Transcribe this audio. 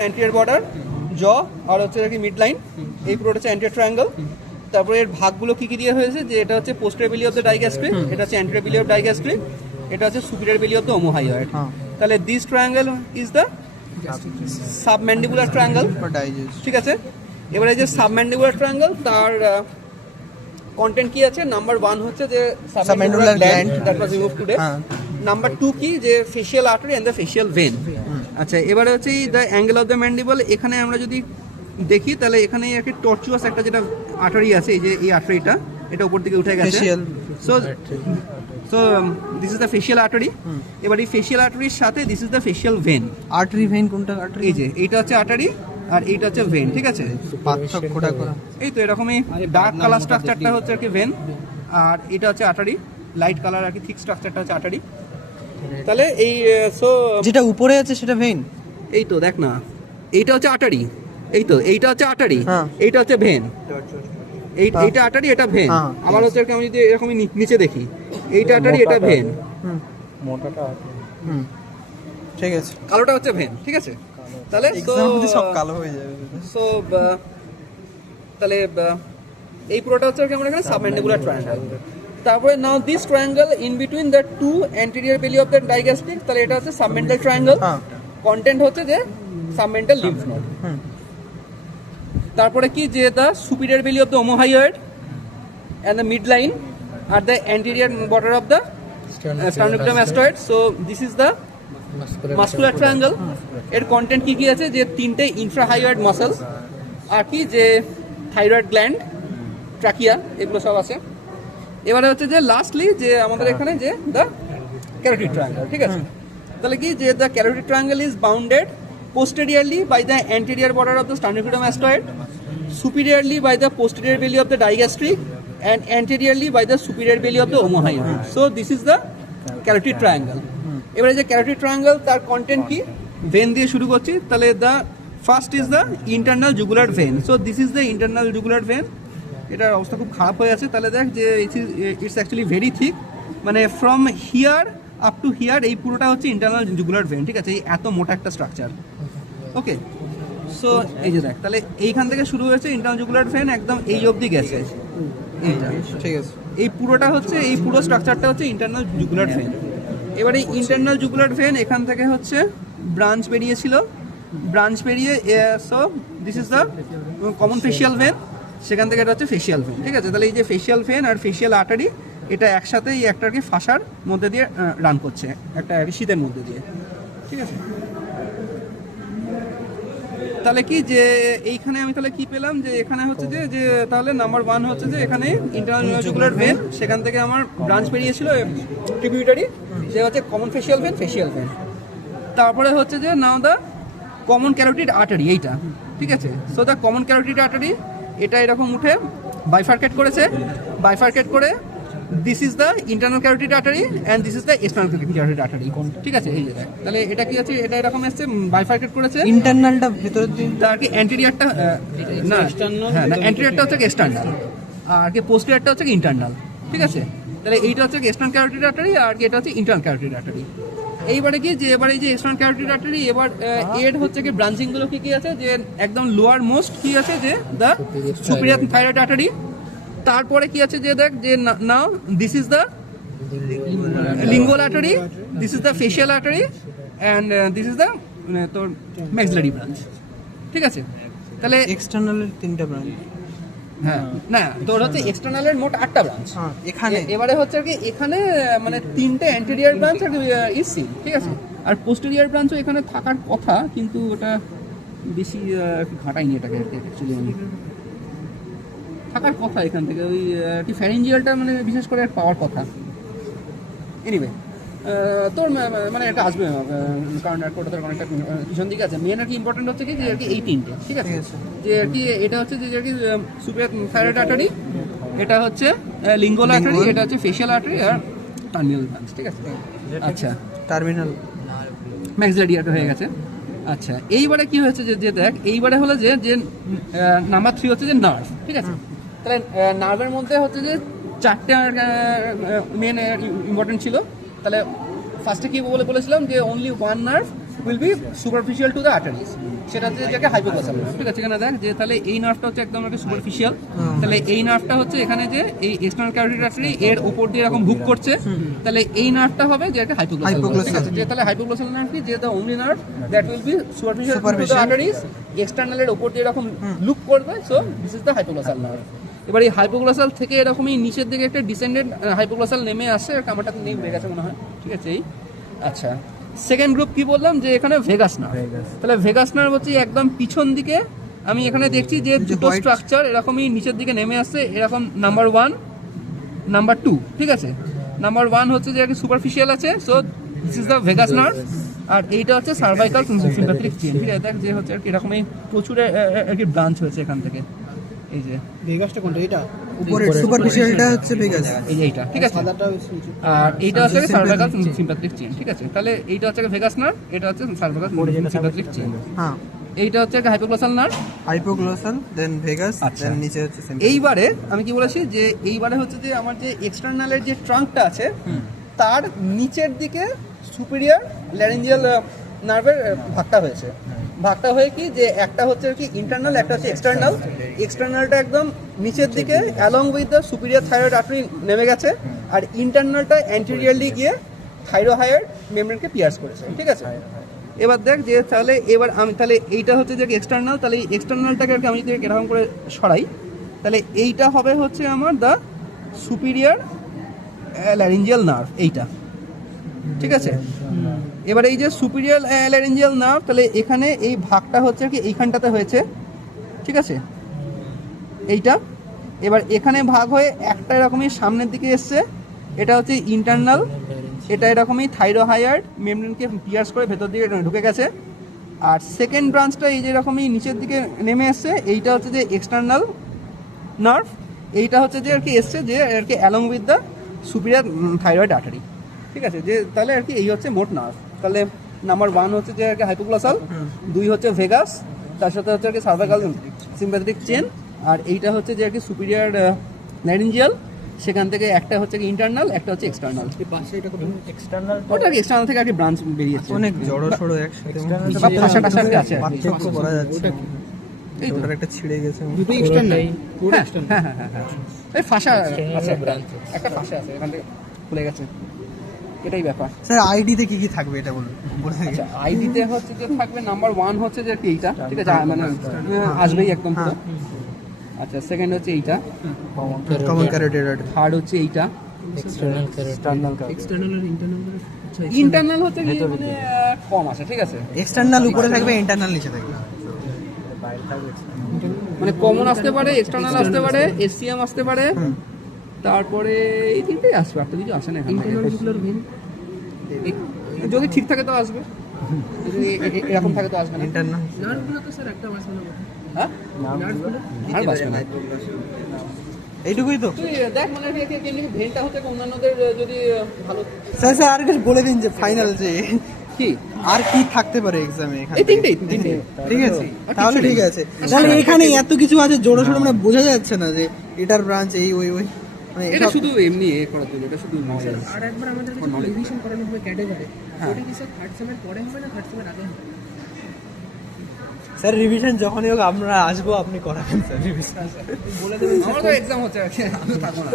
Anterior border, জ আর হচ্ছে কি মিড লাইন, এই পুরোটা হচ্ছে অ্যান্টিরিয়র ট্রায়াঙ্গেল। তারপরে এর ভাগগুলো কি কি দিয়ে হয়েছে, যে এটা হচ্ছে পোস্টেরিয়র বেলি অফ দ্য ডাইগ্যাস্ট্রিক, এটা হচ্ছে অ্যান্টিরিয়র বেলি অফ ডাইগ্যাস্ট্রিক, এটা হচ্ছে superior belly of the omohyoid. তাহলে this triangle is the submandibular triangle, ঠিক আছে। এবারে যে সাবম্যান্ডিবুলার ট্রায়াঙ্গেল, তার কন্টেন্ট কি আছে? নাম্বার 1 হচ্ছে যে submandibular gland that was removed today. Number 2 কি, যে facial artery and the facial vein. আচ্ছা, এবারে হচ্ছে the angle of the mandible. এখানে আমরা যদি দেখি তাহলে এখানে একটা টর্চুয়াস একটা যেটা আর্টারি আছে, এই যে এই আর্টারিটা, এটা উপর দিকে উঠে গেছে। So this is the facial artery. এবার এই ফেশিয়াল আর্টারির সাথে this is the facial vein. Artery vein কোনটা? আর্টারি, এই যে এইটা হচ্ছে আর্টারি আর এইটা হচ্ছে ভেন, ঠিক আছে। পার্থক্যটা করা এই তো এরকমই ডার্ক কালার স্ট্রাকচারটা হচ্ছে আর কি ভেন, আর এটা হচ্ছে আর্টারি। লাইট কালার আর কি থিক স্ট্রাকচারটা হচ্ছে আর্টারি। তাহলে এই যেটা উপরে আছে সেটা ভেন। এই তো দেখ না, এইটা হচ্ছে আর্টারি, এই তো এইটা হচ্ছে আর্টারি, এইটা হচ্ছে ভেন। এইটা আর্টারি, এটা ভেন। আবার হচ্ছে আমি যদি এরকমই নিচে দেখি, এইটা আর্টারি, এটা ভেন। মোটাটা ঠিক আছে, কালোটা হচ্ছে ভেন, ঠিক আছে। তাহলে সব কালো হয়ে যাবে। সো তাহলে এই পুরোটা হচ্ছে আমরা এখানে সাবম্যান্ডিবুলার ট্রায়াঙ্গেল। তারপরে now this triangle in between the two anterior belly of the digastric, তাহলে এটা হচ্ছে সাবমেন্টাল ট্রায়াঙ্গেল। কন্টেন্ট হচ্ছে যে সাবমেন্টাল লিম্ফ নোড। তারপরে কি, যে the superior belly of the omohyoid and the midline at the anterior border of the sternocleidomastoid. So this is the muscular triangle. এর content কি কি আছে, যে তিনটে ইনফ্রাহাইয়েড মাসল আর কি, যে থাইরয়েড গ্ল্যান্ড, ট্রাকিয়া, এগুলো সব আছে। এবারে হচ্ছে যে লাস্টলি যে আমাদের এখানে যে দ্য ক্যারোটিড ট্রায়াঙ্গেল, ঠিক আছে। তাহলে কি, যে the carotid triangle is bounded posteriorly by the anterior border of the sternocleidomastoid, superiorly by the posterior belly of the digastric, and anteriorly by the superior belly of the omohyoid. So this is the carotid triangle. এবারে যে carotid triangle, তার content কি, when দিয়ে শুরু করছি। তাহলে the first is the internal jugular vein. So this is the internal jugular vein. এটার অবস্থা খুব খারাপ হয়ে আছে। তাহলে দেখ যে ইটস অ্যাকচুয়ালি ভেরি থিক, মানে from here up to here এই পুরোটা হচ্ছে ইন্টারনাল জুগুলার ভেন, ঠিক আছে। এই এত মোটা একটা স্ট্রাকচার, ওকে। সো এই যে দেখ, তাহলে এইখান থেকে শুরু হয়েছে ইন্টারনাল জুগুলার ভেন, একদম এই অবধি গেছে এইটা, ঠিক আছে। এই পুরোটা হচ্ছে, এই পুরো স্ট্রাকচারটা হচ্ছে ইন্টারনাল জুগুলার ভেন। এবার এই ইন্টারনাল জুগুলার ভেন এখান থেকে হচ্ছে ব্রাঞ্চ বেরিয়েছিল, ব্রাঞ্চ বেরিয়ে so this is the common facial vein, সেখান থেকে এটা হচ্ছে ফেশিয়াল ভেন, ঠিক আছে। তাহলে এই যে ফেশিয়াল ভেন আর ফেশিয়াল আর্টারি, এটা একসাথে এই একটাকে ফাঁসার মধ্যে দিয়ে রান করছে, একটা শীতের মধ্যে দিয়ে, ঠিক আছে। তাহলে কি, যে এইখানে আমি তাহলে কি পেলাম, যে এখানে হচ্ছে যে তাহলে নাম্বার 1 হচ্ছে যে এখানে ইন্টারনাল জুগুলার ভেন, সেখান থেকে আমার ব্রাঞ্চ বেরিয়েছিল ট্রিবিউটারি, যে হচ্ছে common facial vein, facial vein. তারপরে হচ্ছে যে now the common carotid artery, এইটা, ঠিক আছে। So the common carotid artery, এটা এরকম উঠে বাইফার্কেট করেছে, বাইফার্কেট করে this is the internal carotid artery and this is the external carotid artery, ঠিক আছে। এই যে তাহলে এটা কি আছে, এটা এরকম এসছে বাইফার্কেট করেছে, ইন্টারনালটা ভেতরের দিকে, তার কি অ্যান্টেরিয়রটা না, হ্যাঁ না, অ্যান্টেরিয়রটা হচ্ছে এক্সটার্নাল আর কি পোস্টেরিয়রটা হচ্ছে ইন্টারনাল, ঠিক আছে। তাহলে এইটা হচ্ছে এক্সটার্নাল ক্যারোটিড আর্টারি আর কি এটা হচ্ছে ইন্টারনাল ক্যারোটিড আর্টারি। এইবারে কি, যে এবারে এই যে এক্সটার্নাল ক্যারোটিড আর্টারি, এবার এর হচ্ছে কি ব্রাঞ্চিং গুলো কি কি আছে, যে একদম লোয়ার মোস্ট কি আছে, যে দ্য সুপিরিয়র থাইরয়েড আর্টারি। তারপরে কি আছে, যে দেখ, যে now this is the lingual artery, this is the facial artery and this is the তোর ম্যাক্সিলারি ব্রাঞ্চ, ঠিক আছে। তাহলে এক্সটার্নালের 3টা ব্রাঞ্চ, হ্যাঁ না, তোর হচ্ছে এক্সটার্নালের মোট 8টা ব্রাঞ্চ এখানে। এবারে হচ্ছে কি, এখানে মানে 3টে অ্যান্টেরিয়র ব্রাঞ্চ আর ইসি, ঠিক আছে। আর পোস্টেরিয়র ব্রাঞ্চও এখানে থাকার কথা, কিন্তু ওটা বেশি ঘাটাইনি এটাকে অ্যাকচুয়ালি, আমি থাকার কথা এখান থেকে, ওই কি ফ্যারেঞ্জিয়ালটা মানে বিশেষ করে পাওয়ার কথা। এনিওয়ে তোর মানে এটা আসবে, কারণ ওটা তোর অনেকটা পিছন দিকে আছে। মেন আর কি ইম্পর্টেন্ট হচ্ছে কি, যে আর কি এই 3টে, ঠিক আছে। যে আর কি এটা হচ্ছে যে আর কি সুপিরিয়র থাইরয়েড আর্টারি, এটা হচ্ছে লিঙ্গুয়াল আর্টারি, এটা হচ্ছে ফেশিয়াল আর্টারি আর টার্মিনাল ব্রাঞ্চ, ঠিক আছে। আচ্ছা, টার্মিনাল ম্যাক্সিলারি আর্টারি হয়ে গেছে। আচ্ছা, এইবারে কি হয়েছে, যে দেখ, এইবারে হলো যে নাম্বার 3 হচ্ছে যে নার্ভ, ঠিক আছে। তাহলে নার্ভের মধ্যে হচ্ছে যে 4টে মেন ইম্পর্টেন্ট ছিল। তাহলে ফার্স্টে কি বলেছিলাম, যে only one nerve will be superficial to the arteries, সেটা হচ্ছে যেটাকে হাইপোগ্লসাল নার্ভ। ঠিক আছে, এখানে দেখ যে তাহলে এই নার্ভটা হচ্ছে একদম একটা সুপারফিশিয়াল, তাহলে এই নার্ভটা হচ্ছে এখানে যে এই এক্সটার্নাল ক্যারোটিড আর্টারি এর উপর দিয়ে এরকম হুক করছে, তাহলে এই নার্ভটা হবে যে একটা হাইপোগ্লসাল নার্ভ। ঠিক আছে, যে তাহলে হাইপোগ্লসাল নার্ভ কি, যে the only nerve that will be superficial to the arteries, এক্সটার্নালের উপর দিয়ে এরকম লুক করবে, so this is the hypoglossal nerve. এবার এই হাইপোগ্লসাল থেকে এরকমই নিচের দিকে একটা ডিসেন্ডেড হাইপোগ্লসাল নেমে আসে, কামাটা নেই বেড়ে গেছে মনে হয়। ঠিক আছে, এই আচ্ছা সেকেন্ড গ্রুপ কি বললাম, যে এখানে ভেগাস নার্ভ। তাহলে ভেগাস নার্ভ হচ্ছে একদম পিছন দিকে, আমি এখানে দেখছি যে দুটো স্ট্রাকচার এরকমই নিচের দিকে নেমে আসছে, এরকম নাম্বার 1 নাম্বার 2। ঠিক আছে, নাম্বার 1 হচ্ছে যে সুপারফিশিয়াল আছে, so this is the vagus nerve, আর এইটা হচ্ছে সার্ভাইকাল সিম্প্যাথেটিক চেইন। ঠিক আছে, দেখ যে হচ্ছে আর কি এরকমই প্রচুর আর কি ব্রাঞ্চ হয়েছে এখান থেকে। এই যে ভেগাসটা কোনটা, এটা উপরে সুপারফিশিয়ালটা হচ্ছে ভেগাস, এই যে এইটা। ঠিক আছে, আর এইটা হচ্ছে সার্ভাইকাল সিম্প্যাথেটিক চেইন। ঠিক আছে, তাহলে এইটা হচ্ছে ভেগাস নার্ভ, এটা হচ্ছে সার্ভাইকাল সিম্প্যাথেটিক চেইন। হ্যাঁ, এইটা হচ্ছে একটা হাইপোগ্লসাল নার্ভ, হাইপোগ্লসাল দেন ভেগাস, আচ্ছা। দেন নিচে হচ্ছে এইবারে আমি কি বলেছি যে এইবারে হচ্ছে যে আমার যে এক্সটার্নালের যে ট্রাঙ্কটা আছে তার নিচের দিকে সুপিরিয়র ল্যারিঞ্জিয়াল নার্ভের ভাগটা হয়েছে। ভাগটা হয়ে কি যে একটা হচ্ছে কি ইন্টারনাল, একটা হচ্ছে এক্সটার্নাল। এক্সটার্নালটা একদম নিচের দিকে along with the superior thyroid artery নেমে গেছে, আর ইন্টারনালটা অ্যান্টেরিয়রলি গিয়ে থাইরোহাইড মেমব্রেনকে পিয়ার্স করেছে। ঠিক আছে, এবার দেখ যে তাহলে এবার আমি তাহলে এইটা হচ্ছে যে এক্সটার্নাল, তাহলে এই এক্সটার্নালটাকে আর কি আমি যদি এরকম করে সরাই, তাহলে এইটা হবে হচ্ছে আমার দ্য সুপিরিয়র ল্যারিঞ্জিয়াল নার্ভ, এইটা। ঠিক আছে, এবার এই যে সুপিরিয়র ল্যারিঞ্জিয়াল নার্ভ, তাহলে এখানে এই ভাগটা হচ্ছে কি এইখানটাতে হয়েছে। ঠিক আছে, এইটা এবার এখানে ভাগ হয়ে একটা এরকমই সামনের দিকে এসছে, এটা হচ্ছে ইন্টারনাল, এটা এরকমই থাইরোহাইড মেমব্রেনকে পিয়ার্স করে ভেতর দিকে ঢুকে গেছে। আর সেকেন্ড ব্রাঞ্চটা এই যে এরকমই নিচের দিকে নেমে এসছে, এইটা হচ্ছে যে এক্সটার্নাল নার্ভ, এইটা হচ্ছে যে আর কি এসছে যে আর কি along with the superior thyroid artery. ঠিক আছে, যে তাহলে আর কি এই হচ্ছে মোট নার্ভ। তাহলে নাম্বার 1 হচ্ছে যে আর কি হাইপোগ্লসাল, 2 হচ্ছে ভেগাস, তার সাথে হচ্ছে আর কি সার্ভাইকাল সিম্প্যাথেটিক চেন, আর এইটা হচ্ছে যে আর কি সুপিরিয়র ল্যারিঞ্জিয়াল, সেখান থেকে একটা হচ্ছে কি ইন্টারনাল, একটা হচ্ছে এক্সটার্নাল। ওটা কি এক্সটার্নাল থেকে আর কি ব্রাঞ্চ বেরিয়েছে, অনেক জড়ো সড়ো একসাথে ফাঁসা টাসা আছে আর কি। পার্থক্য করা যাচ্ছে, ওটার একটা ছিঁড়ে গেছে, দুটো এক্সটার্নাল, হ্যাঁ হ্যাঁ হ্যাঁ হ্যাঁ, এই ফাঁসা আছে, একটা ফাঁসা আছে, এখান থেকে খুলে গেছে, এটাই ব্যাপার। স্যার আইডিতে কি কি থাকবে এটা বলুন। আচ্ছা, আইডিতে হচ্ছে যে থাকবে নাম্বার 1 হচ্ছে যে এইটা। ঠিক আছে, মানে আসবেই একদম পুরো। আচ্ছা, সেকেন্ড হচ্ছে এইটা, কমন ক্যারোটিড আর্টারি, থার্ড হচ্ছে এইটা, ইন্টারনাল হচ্ছে কি মানে কম আছে। ঠিক আছে, এক্সটার্নাল উপরে থাকবে, ইন্টারনাল নিচে থাকবে, মানে কমন আসতে পারে, এক্সটার্নাল আসতে পারে, এসসিএম আসতে পারে, তারপরে এই তিনটেই আসবে, আর তো কিছু আসে না এখানে। যদি ঠিক থাকে তো আসবে, যদি এরকম থাকে তো আসবে না। ইন্টারনাল হ্যাঁ, আর বাঁচবে না। এইটুকুই তো তুই দেখ মানে কেমনি ভেনটা হতে অন্যান্যদের যদি ভালো। স্যার স্যার আর কিছু বলে দিন যে ফাইনাল যে কি আর কি থাকতে পারে এক্সামে এখানে। এই তিনটেই। ঠিক আছে, তাহলে ঠিক আছে। তাহলে এখানে এত কিছু আছে জোড়া জোড়া মানে বোঝা যাচ্ছে না যে এটার ব্রাঞ্চ এই ওই ওই, মানে এটা শুধু এমনি এ করা তো, এটা শুধু নলেজ। আর একবার আমাদের কাছে রিভিশন করানো হবে ক্যাটাগরি, ওটা কি স্যার থার্ড সেমের পরে হবে না থার্ড সেমের আগে হবে? স্যার রিভিশন যখনই হোক আমরা আসবো, আপনি করাবেন স্যার রিভিশন। বলে দেবেন, আমার তো এক্সাম হচ্ছে আর কি, আমি থাকবো না।